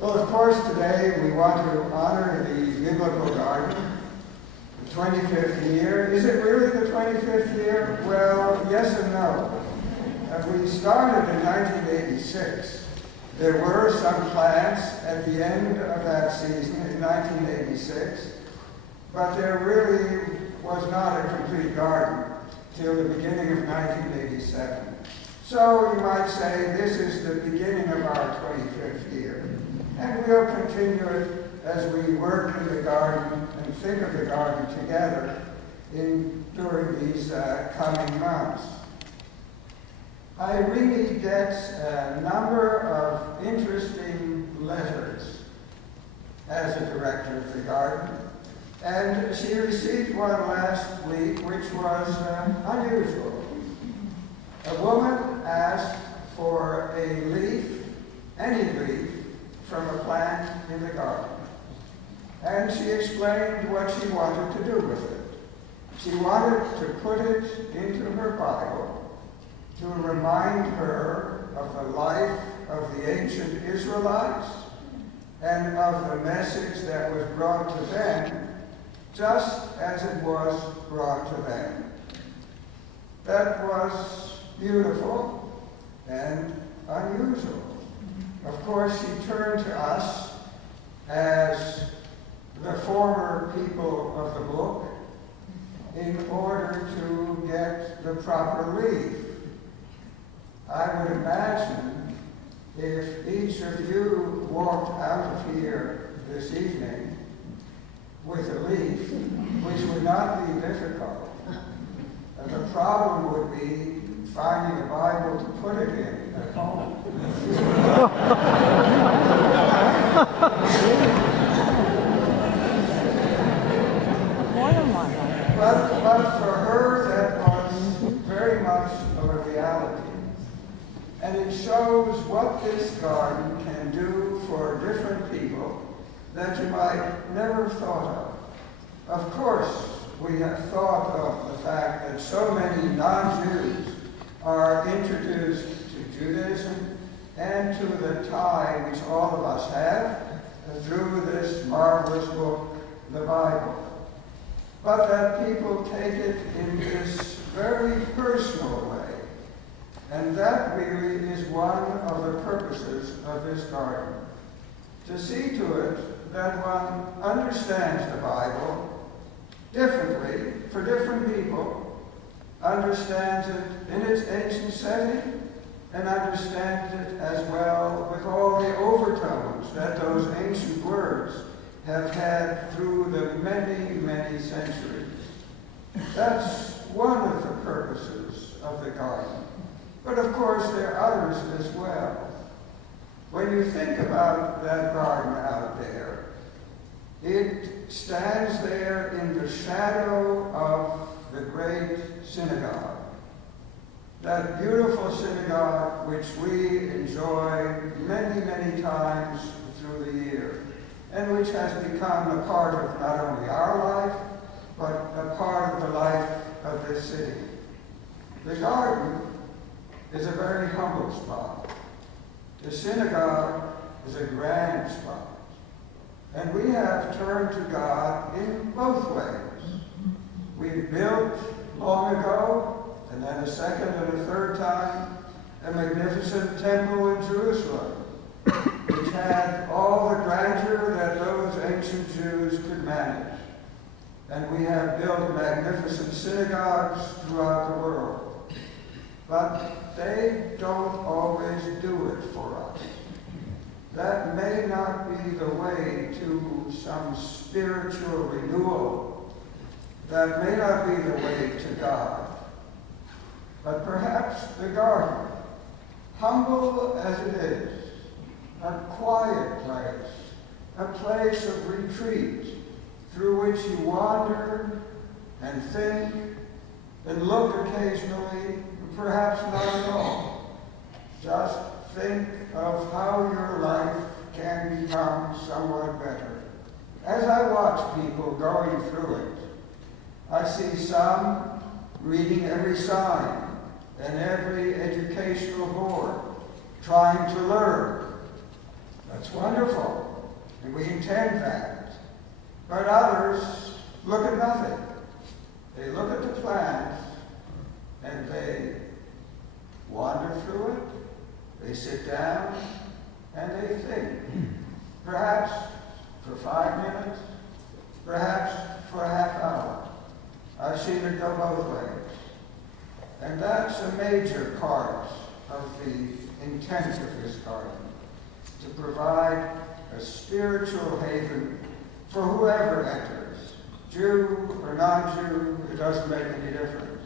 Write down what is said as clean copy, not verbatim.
Well, of course, today we want to honor the biblical garden, the 25th year. Is it really the 25th year? Well, yes and no. We started in 1986. There were some plants at the end of that season in 1986, but there really was not a complete garden till the beginning of 1987. So you might say this is the beginning of our 25th year. And we'll continue it as we work in the garden and think of the garden together during these coming months. Irene gets a number of interesting letters as a director of the garden, and she received one last week which was unusual. A woman asked for a leaf, any leaf, from a plant in the garden. And she explained what she wanted to do with it. She wanted to put it into her Bible to remind her of the life of the ancient Israelites and of the message that was brought to them just as it was brought to them. That was beautiful and unusual. Of course, she turned to us as the former people of the book in order to get the proper leaf. I would imagine if each of you walked out of here this evening with a leaf, which would not be difficult, the problem would be finding a Bible to put it in at home. But for her, that was very much of a reality. And it shows what this garden can do for different people that you might never have thought of. Of course, we have thought of the fact that so many non-Jews are introduced to Judaism and to the tie which all of us have through this marvelous book, the Bible. But that people take it in this very personal way. And that really is one of the purposes of this garden. To see to it that one understands the Bible differently for different people, understands it in its ancient setting, and understands it as well with all the overtones that those ancient words have had through the many, many centuries. That's one of the purposes of the garden. But of course, there are others as well. When you think about that garden out there, it stands there in the shadow of the great synagogue. That beautiful synagogue which we enjoy many, many times through the year, and which has become a part of not only our life, but a part of the life of this city. The garden is a very humble spot. The synagogue is a grand spot. And we have turned to God in both ways. We've built long ago, and then a second and a third time, a magnificent temple in Jerusalem, which had all the grandeur that those ancient Jews could manage. And we have built magnificent synagogues throughout the world. But they don't always do it for us. That may not be the way to some spiritual renewal. That may not be the way to God. But perhaps the garden, humble as it is, a quiet place, a place of retreat through which you wander and think and look occasionally, perhaps not at all. Just think of how your life can become somewhat better. As I watch people going through it, I see some reading every sign and every educational board, trying to learn. That's wonderful, and we intend that. But others look at nothing. They look at the plans, and they wander through it. They sit down, and they think. Perhaps for 5 minutes, perhaps for a half hour. I've seen it go both ways. And that's a major part of the intent of this garden, to provide a spiritual haven for whoever enters, Jew or non-Jew, it doesn't make any difference.